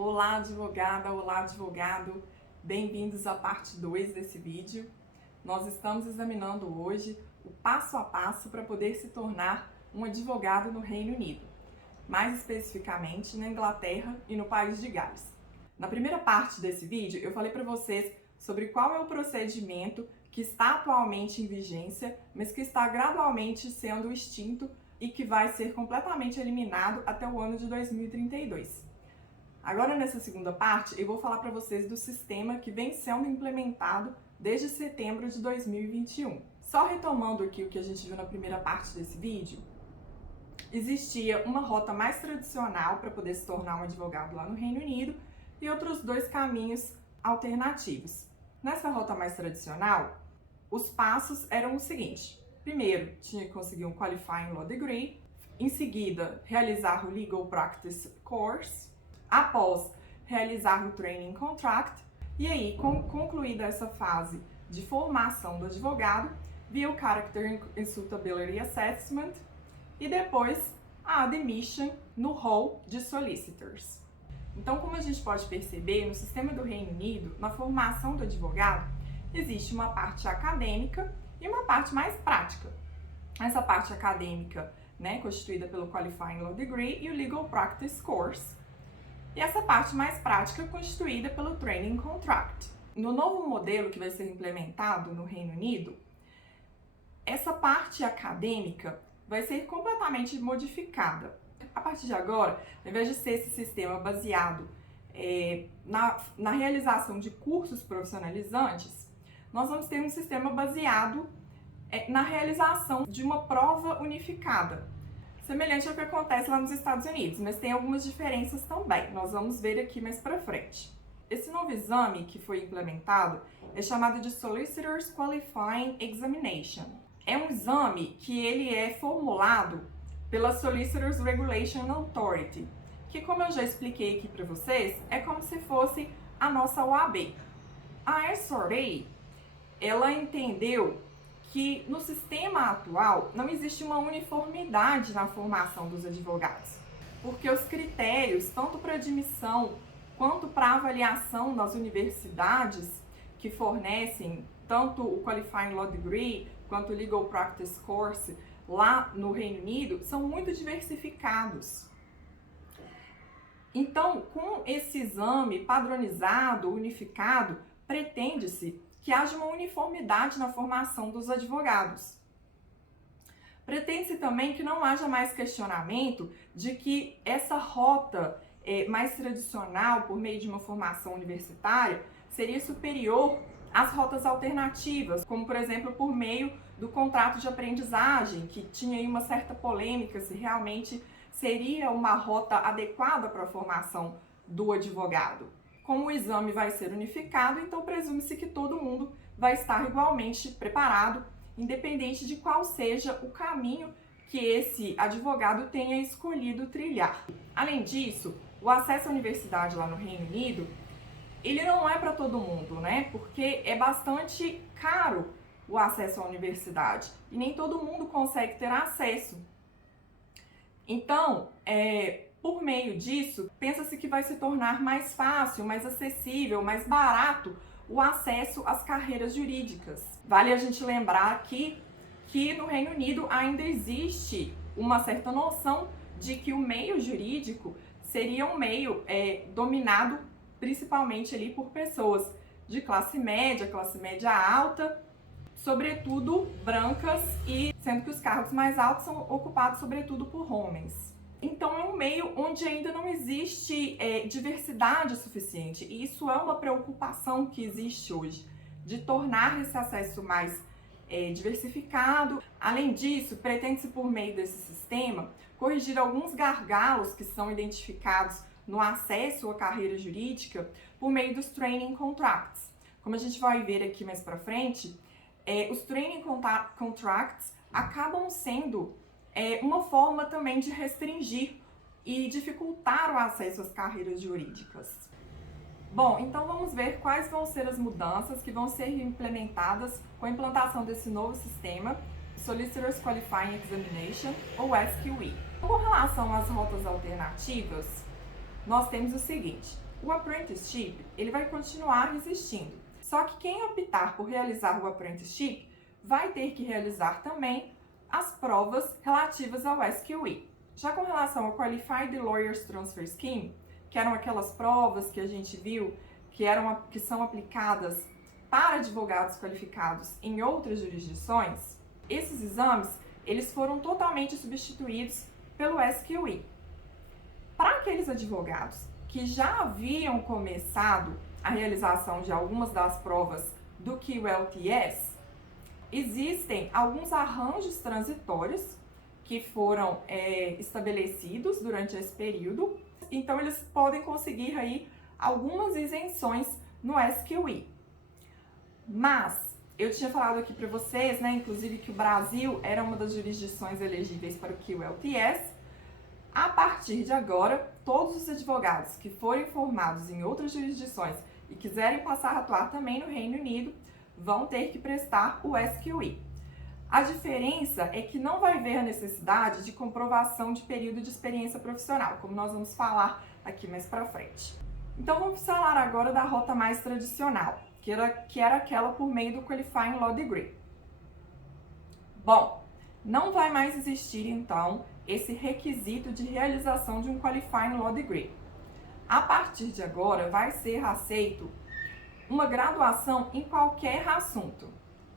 Olá, advogada! Olá, advogado! Bem-vindos à parte 2 desse vídeo. Nós estamos examinando hoje o passo a passo para poder se tornar um advogado no Reino Unido, mais especificamente na Inglaterra e no país de Gales. Na primeira parte desse vídeo, eu falei para vocês sobre qual é o procedimento que está atualmente em vigência, mas que está gradualmente sendo extinto e que vai ser completamente eliminado até o ano de 2032. Agora, nessa segunda parte, eu vou falar para vocês do sistema que vem sendo implementado desde setembro de 2021. Só retomando aqui o que a gente viu na primeira parte desse vídeo, existia uma rota mais tradicional para poder se tornar um advogado lá no Reino Unido e outros dois caminhos alternativos. Nessa rota mais tradicional, os passos eram o seguinte: primeiro, tinha que conseguir um Qualifying Law Degree, em seguida, realizar o Legal Practice Course, após realizar o Training Contract, e aí, concluída essa fase de formação do advogado, via o Character and Suitability Assessment e depois a admission no Hall de Solicitors. Então, como a gente pode perceber, no sistema do Reino Unido, na formação do advogado, existe uma parte acadêmica e uma parte mais prática. Essa parte acadêmica, constituída pelo Qualifying Law Degree e o Legal Practice Course, e essa parte mais prática constituída pelo Training Contract. No novo modelo que vai ser implementado no Reino Unido, essa parte acadêmica vai ser completamente modificada. A partir de agora, ao invés de ser esse sistema baseado na realização de cursos profissionalizantes, nós vamos ter um sistema baseado na realização de uma prova unificada, semelhante ao que acontece lá nos Estados Unidos, mas tem algumas diferenças também. Nós vamos ver aqui mais para frente. Esse novo exame que foi implementado é chamado de Solicitors Qualifying Examination. É um exame que ele é formulado pela Solicitors Regulation Authority, que, como eu já expliquei aqui para vocês, é como se fosse a nossa OAB. A SRA, ela entendeu que no sistema atual não existe uma uniformidade na formação dos advogados, porque os critérios, tanto para admissão quanto para avaliação nas universidades que fornecem tanto o Qualifying Law Degree quanto o Legal Practice Course lá no Reino Unido, são muito diversificados. Então, com esse exame padronizado, unificado, pretende-se que haja uma uniformidade na formação dos advogados. Pretende-se também que não haja mais questionamento de que essa rota mais tradicional, por meio de uma formação universitária, seria superior às rotas alternativas, como, por exemplo, por meio do contrato de aprendizagem, que tinha aí uma certa polêmica se realmente seria uma rota adequada para a formação do advogado. Como o exame vai ser unificado, então presume-se que todo mundo vai estar igualmente preparado, independente de qual seja o caminho que esse advogado tenha escolhido trilhar. Além disso, o acesso à universidade lá no Reino Unido, ele não é para todo mundo, Porque é bastante caro o acesso à universidade e nem todo mundo consegue ter acesso. Então, por meio disso, pensa-se que vai se tornar mais fácil, mais acessível, mais barato o acesso às carreiras jurídicas. Vale a gente lembrar aqui que no Reino Unido ainda existe uma certa noção de que o meio jurídico seria um meio dominado principalmente ali por pessoas de classe média alta, sobretudo brancas, e sendo que os cargos mais altos são ocupados sobretudo por homens. Então é um meio onde ainda não existe diversidade suficiente, e isso é uma preocupação que existe hoje, de tornar esse acesso mais diversificado. Além disso, pretende-se, por meio desse sistema, corrigir alguns gargalos que são identificados no acesso à carreira jurídica por meio dos Training Contracts. Como a gente vai ver aqui mais para frente, os Training Contracts acabam sendo uma forma também de restringir e dificultar o acesso às carreiras jurídicas. Bom, então vamos ver quais vão ser as mudanças que vão ser implementadas com a implantação desse novo sistema, Solicitors Qualifying Examination, ou SQE. Com relação às rotas alternativas, nós temos o seguinte: o apprenticeship ele vai continuar existindo, só que quem optar por realizar o apprenticeship vai ter que realizar também as provas relativas ao SQE. Já com relação ao Qualified Lawyers Transfer Scheme, que eram aquelas provas que a gente viu que são aplicadas para advogados qualificados em outras jurisdições, esses exames eles foram totalmente substituídos pelo SQE. Para aqueles advogados que já haviam começado a realização de algumas das provas do QLTS, existem alguns arranjos transitórios que foram estabelecidos durante esse período, então eles podem conseguir aí algumas isenções no SQE. Mas eu tinha falado aqui para vocês, né, inclusive que o Brasil era uma das jurisdições elegíveis para o QLTS. A partir de agora, todos os advogados que forem formados em outras jurisdições e quiserem passar a atuar também no Reino Unido, vão ter que prestar o SQE. A diferença é que não vai haver a necessidade de comprovação de período de experiência profissional, como nós vamos falar aqui mais para frente. Então vamos falar agora da rota mais tradicional, que era aquela por meio do Qualifying Law Degree. Bom, não vai mais existir então esse requisito de realização de um Qualifying Law Degree. A partir de agora vai ser aceito uma graduação em qualquer assunto,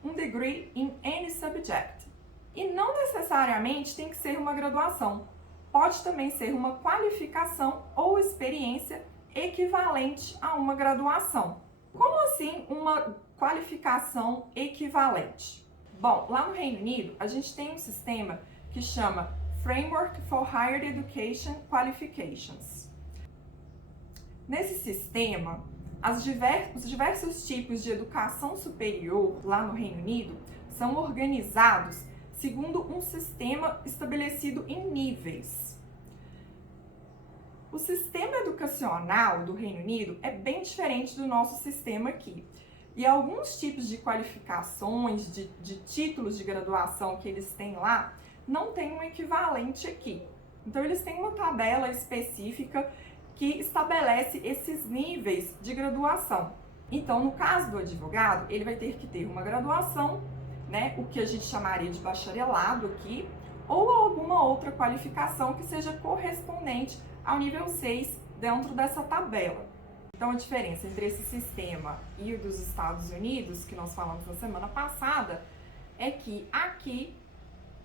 um degree in any subject. E não necessariamente tem que ser uma graduação, pode também ser uma qualificação ou experiência equivalente a uma graduação. Como assim uma qualificação equivalente? Bom, lá no Reino Unido a gente tem um sistema que chama Framework for Higher Education Qualifications. Nesse sistema, os diversos tipos de educação superior lá no Reino Unido são organizados segundo um sistema estabelecido em níveis. O sistema educacional do Reino Unido é bem diferente do nosso sistema aqui. E alguns tipos de qualificações, de títulos de graduação que eles têm lá, não tem um equivalente aqui. Então, eles têm uma tabela específica que estabelece esses níveis de graduação. Então, no caso do advogado, ele vai ter que ter uma graduação, né, o que a gente chamaria de bacharelado aqui, ou alguma outra qualificação que seja correspondente ao nível 6 dentro dessa tabela. Então, a diferença entre esse sistema e o dos Estados Unidos, que nós falamos na semana passada, é que aqui,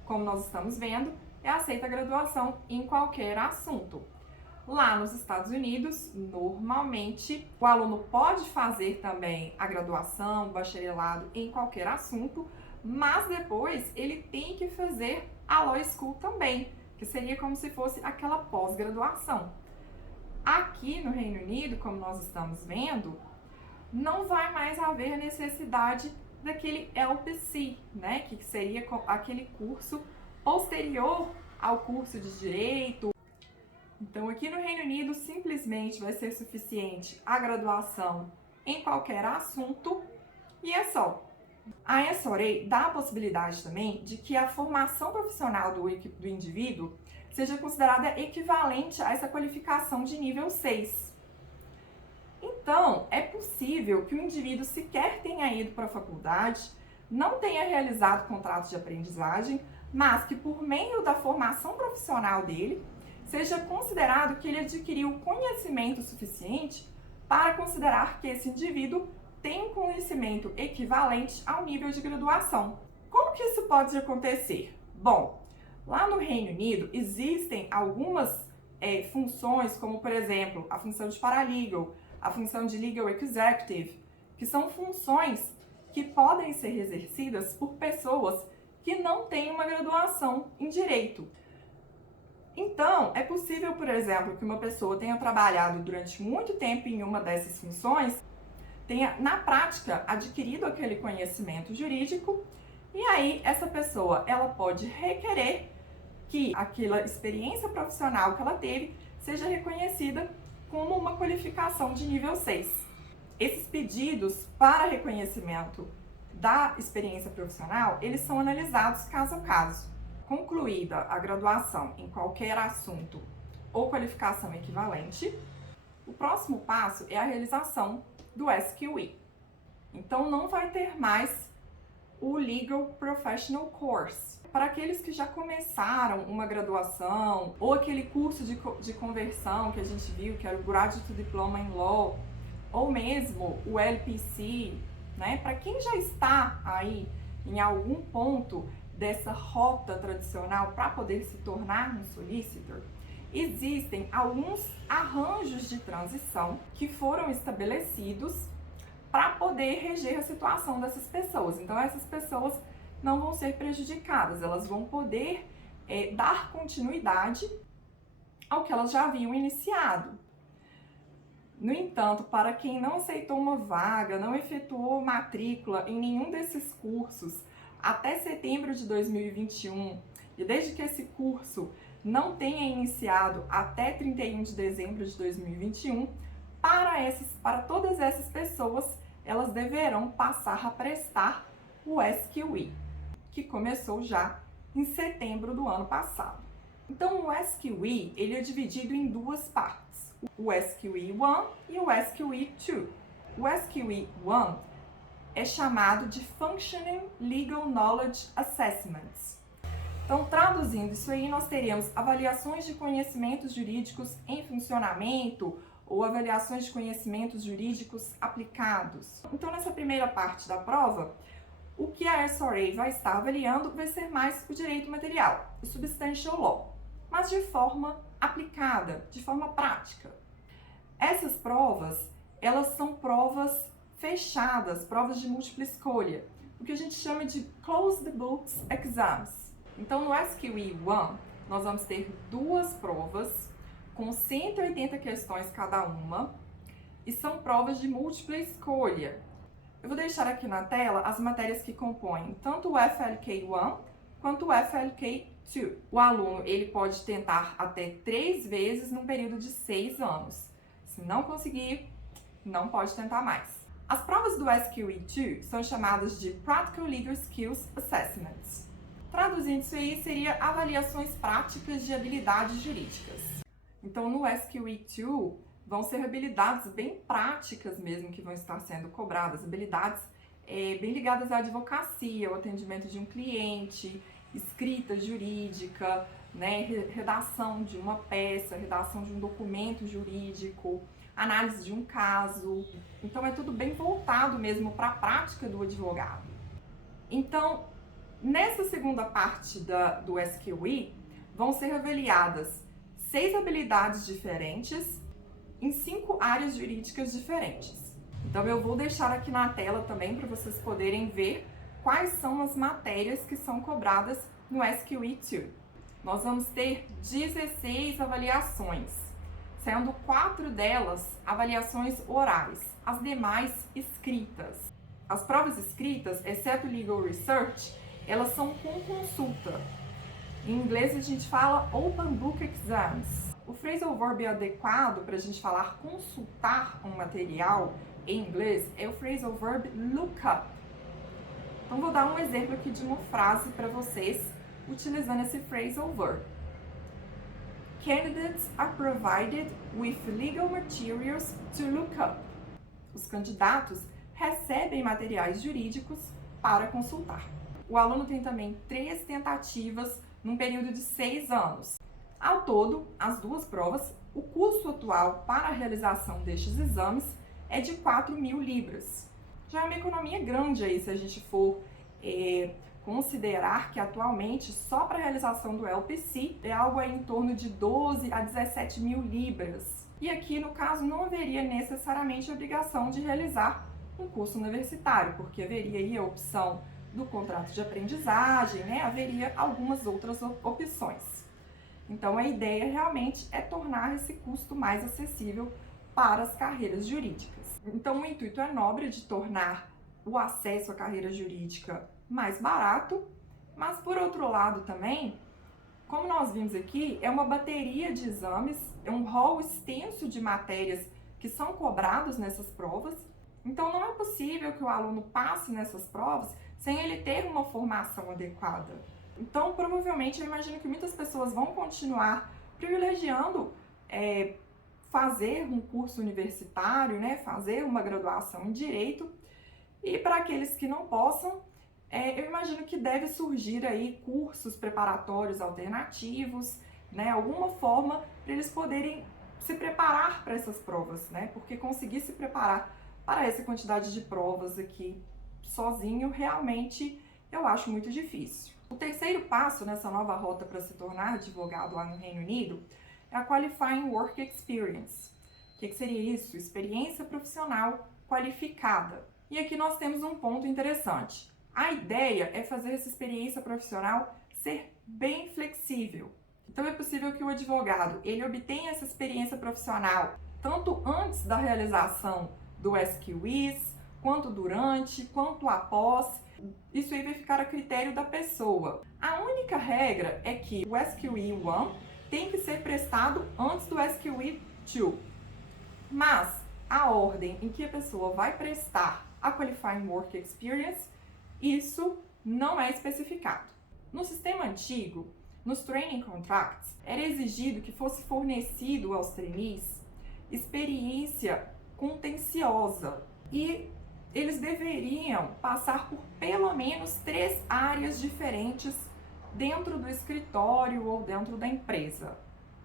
como nós estamos vendo, é aceita a graduação em qualquer assunto. Lá nos Estados Unidos, normalmente, o aluno pode fazer também a graduação, o bacharelado em qualquer assunto, mas depois ele tem que fazer a Law School também, que seria como se fosse aquela pós-graduação. Aqui no Reino Unido, como nós estamos vendo, não vai mais haver necessidade daquele LPC, né, que seria aquele curso posterior ao curso de Direito. Então, aqui no Reino Unido, simplesmente vai ser suficiente a graduação em qualquer assunto e é só. A SRA dá a possibilidade também de que a formação profissional do indivíduo seja considerada equivalente a essa qualificação de nível 6. Então, é possível que o indivíduo sequer tenha ido para a faculdade, não tenha realizado contrato de aprendizagem, mas que por meio da formação profissional dele, seja considerado que ele adquiriu conhecimento suficiente para considerar que esse indivíduo tem um conhecimento equivalente ao nível de graduação. Como que isso pode acontecer? Bom, lá no Reino Unido existem algumas funções, como por exemplo, a função de paralegal, a função de legal executive, que são funções que podem ser exercidas por pessoas que não têm uma graduação em direito. Então, é possível, por exemplo, que uma pessoa tenha trabalhado durante muito tempo em uma dessas funções, tenha, na prática, adquirido aquele conhecimento jurídico, e aí essa pessoa, ela pode requerer que aquela experiência profissional que ela teve seja reconhecida como uma qualificação de nível 6. Esses pedidos para reconhecimento da experiência profissional, eles são analisados caso a caso. Concluída a graduação em qualquer assunto ou qualificação equivalente, O próximo passo é a realização do SQE. Então, não vai ter mais o Legal Professional Course. Para aqueles que já começaram uma graduação ou aquele curso de conversão que a gente viu, que era o Graduate Diploma in Law, ou mesmo o LPC, né? Para quem já está aí em algum ponto dessa rota tradicional para poder se tornar um solicitor, existem alguns arranjos de transição que foram estabelecidos para poder reger a situação dessas pessoas. Então, essas pessoas não vão ser prejudicadas, elas vão poder dar continuidade ao que elas já haviam iniciado. No entanto, para quem não aceitou uma vaga, não efetuou matrícula em nenhum desses cursos até setembro de 2021, e desde que esse curso não tenha iniciado até 31 de dezembro de 2021, para todas essas pessoas, elas deverão passar a prestar o SQE, que começou já em setembro do ano passado. Então, o SQE ele é dividido em duas partes, o SQE 1 e o SQE 2. O SQE 1 é chamado de Functioning Legal Knowledge Assessments. Então, traduzindo isso aí, nós teremos avaliações de conhecimentos jurídicos em funcionamento ou avaliações de conhecimentos jurídicos aplicados. Então, nessa primeira parte da prova, o que a SRA vai estar avaliando vai ser mais o direito material, o substantial law, mas de forma aplicada, de forma prática. Essas provas, elas são provas fechadas, provas de múltipla escolha, o que a gente chama de closed books exams. Então, no SQE 1, nós vamos ter duas provas com 180 questões cada uma, e são provas de múltipla escolha. Eu vou deixar aqui na tela as matérias que compõem tanto o FLK 1 quanto o FLK 2. O aluno ele pode tentar até 3 vezes num período de 6 anos. Se não conseguir, não pode tentar mais. As provas do SQE 2 são chamadas de Practical Legal Skills Assessments. Traduzindo isso aí, seria avaliações práticas de habilidades jurídicas. Então, no SQE 2, vão ser habilidades bem práticas mesmo que vão estar sendo cobradas, habilidades bem ligadas à advocacia, ao atendimento de um cliente, escrita jurídica, né, redação de uma peça, redação de um documento jurídico, análise de um caso. Então, é tudo bem voltado mesmo para a prática do advogado. Então, nessa segunda parte do SQE, vão ser avaliadas 6 habilidades diferentes em 5 áreas jurídicas diferentes. Então, eu vou deixar aqui na tela também para vocês poderem ver quais são as matérias que são cobradas no SQE 2. Nós vamos ter 16 avaliações, sendo 4 delas avaliações orais, as demais escritas. As provas escritas, exceto Legal Research, elas são com consulta. Em inglês a gente fala Open Book Exams. O phrasal verb adequado para a gente falar consultar um material em inglês é o phrasal verb look up. Então vou dar um exemplo aqui de uma frase para vocês utilizando esse phrasal verb. Candidates are provided with legal materials to look up. Os candidatos recebem materiais jurídicos para consultar. O aluno tem também 3 tentativas num período de 6 anos. Ao todo, as duas provas, o custo atual para a realização destes exames é de 4.000 libras. Já é uma economia grande aí se a gente for considerar que atualmente só para a realização do LPC é algo aí em torno de 12 a 17.000 libras. E aqui, no caso, não haveria necessariamente a obrigação de realizar um curso universitário, porque haveria aí a opção do contrato de aprendizagem, né? Haveria algumas outras opções. Então, a ideia realmente é tornar esse custo mais acessível para as carreiras jurídicas. Então, o intuito é nobre de tornar o acesso à carreira jurídica mais barato, mas, por outro lado também, como nós vimos aqui, é uma bateria de exames, é um rol extenso de matérias que são cobrados nessas provas. Então, não é possível que o aluno passe nessas provas sem ele ter uma formação adequada. Então, provavelmente, eu imagino que muitas pessoas vão continuar privilegiando fazer um curso universitário, né, fazer uma graduação em Direito. E para aqueles que não possam, eu imagino que deve surgir aí cursos preparatórios alternativos, né, alguma forma para eles poderem se preparar para essas provas, né, porque conseguir se preparar para essa quantidade de provas aqui sozinho, realmente eu acho muito difícil. O terceiro passo nessa nova rota para se tornar advogado lá no Reino Unido é a Qualifying Work Experience. O que seria isso? Experiência profissional qualificada. E aqui nós temos um ponto interessante. A ideia é fazer essa experiência profissional ser bem flexível. Então é possível que o advogado ele obtenha essa experiência profissional tanto antes da realização do SQIs, quanto durante, quanto após. Isso aí vai ficar a critério da pessoa. A única regra é que o SQI 1 tem que ser prestado antes do SQI 2. Mas a ordem em que a pessoa vai prestar a Qualifying Work Experience, isso não é especificado. No sistema antigo, nos Training Contracts, era exigido que fosse fornecido aos trainees experiência contenciosa e eles deveriam passar por pelo menos 3 áreas diferentes dentro do escritório ou dentro da empresa.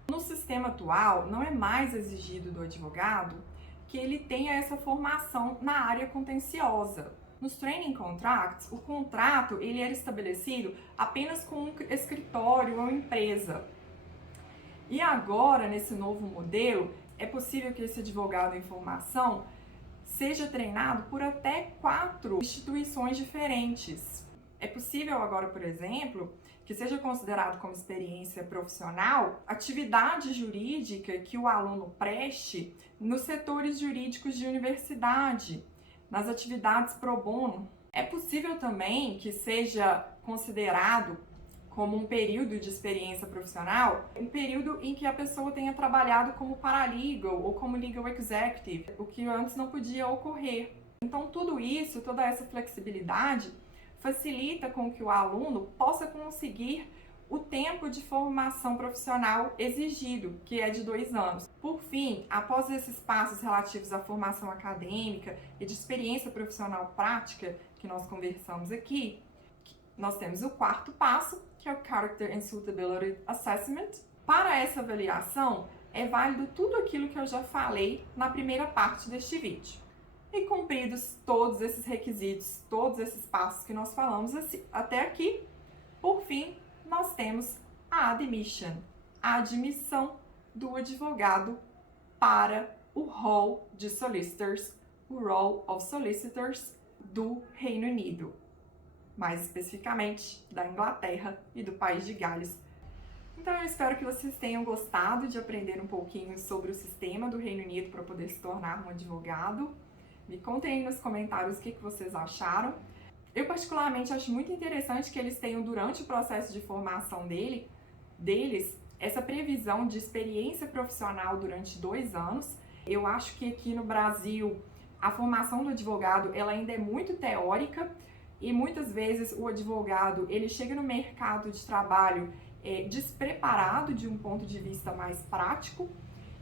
No sistema atual, não é mais exigido do advogado que ele tenha essa formação na área contenciosa. Nos Training Contracts, o contrato ele era estabelecido apenas com um escritório ou empresa. E agora, nesse novo modelo, é possível que esse advogado em formação seja treinado por até 4 instituições diferentes. É possível agora, por exemplo, que seja considerado como experiência profissional atividade jurídica que o aluno preste nos setores jurídicos de universidade, nas atividades pro bono. É possível também que seja considerado como um período de experiência profissional, um período em que a pessoa tenha trabalhado como paralegal ou como legal executive, o que antes não podia ocorrer. Então tudo isso, toda essa flexibilidade, facilita com que o aluno possa conseguir o tempo de formação profissional exigido, que é de 2 anos. Por fim, após esses passos relativos à formação acadêmica e de experiência profissional prática que nós conversamos aqui, nós temos o 4º passo, que é o Character and Suitability Assessment. Para essa avaliação, é válido tudo aquilo que eu já falei na primeira parte deste vídeo. E cumpridos todos esses requisitos, todos esses passos que nós falamos até aqui, por fim, nós temos a admission, a admissão do advogado para o Hall de Solicitors, o Roll of Solicitors do Reino Unido, mais especificamente da Inglaterra e do País de Gales. Então eu espero que vocês tenham gostado de aprender um pouquinho sobre o sistema do Reino Unido para poder se tornar um advogado. Me contem aí nos comentários o que vocês acharam. Eu particularmente acho muito interessante que eles tenham, durante o processo de formação deles, essa previsão de experiência profissional durante 2 anos. Eu acho que aqui no Brasil a formação do advogado ela ainda é muito teórica e muitas vezes o advogado ele chega no mercado de trabalho despreparado de um ponto de vista mais prático.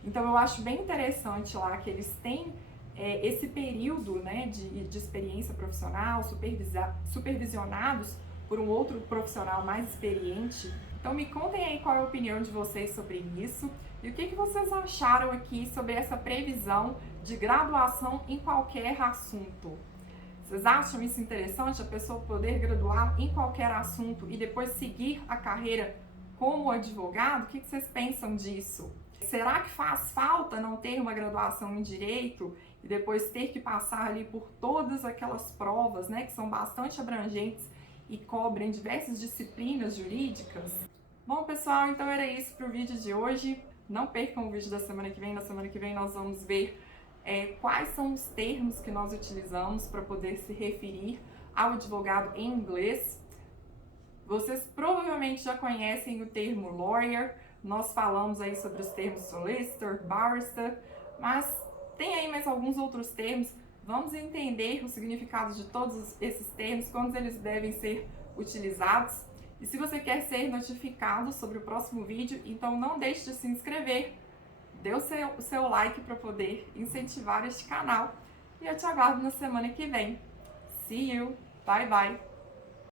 Então eu acho bem interessante lá que eles têm esse período, né, de experiência profissional, supervisionados por um outro profissional mais experiente. Então me contem aí qual é a opinião de vocês sobre isso e o que vocês acharam aqui sobre essa previsão de graduação em qualquer assunto. Vocês acham isso interessante, a pessoa poder graduar em qualquer assunto e depois seguir a carreira como advogado? O que vocês pensam disso? Será que faz falta não ter uma graduação em Direito e depois ter que passar ali por todas aquelas provas, né, que são bastante abrangentes e cobrem diversas disciplinas jurídicas? Bom, pessoal, então era isso para o vídeo de hoje. Não percam o vídeo da semana que vem. Na semana que vem nós vamos ver quais são os termos que nós utilizamos para poder se referir ao advogado em inglês. Vocês provavelmente já conhecem o termo lawyer. Nós falamos aí sobre os termos solicitor, barrister, mas tem aí mais alguns outros termos. Vamos entender o significado de todos esses termos, quando eles devem ser utilizados. E se você quer ser notificado sobre o próximo vídeo, então não deixe de se inscrever. dê o seu like para poder incentivar este canal. E eu te aguardo na semana que vem. See you! Bye, bye!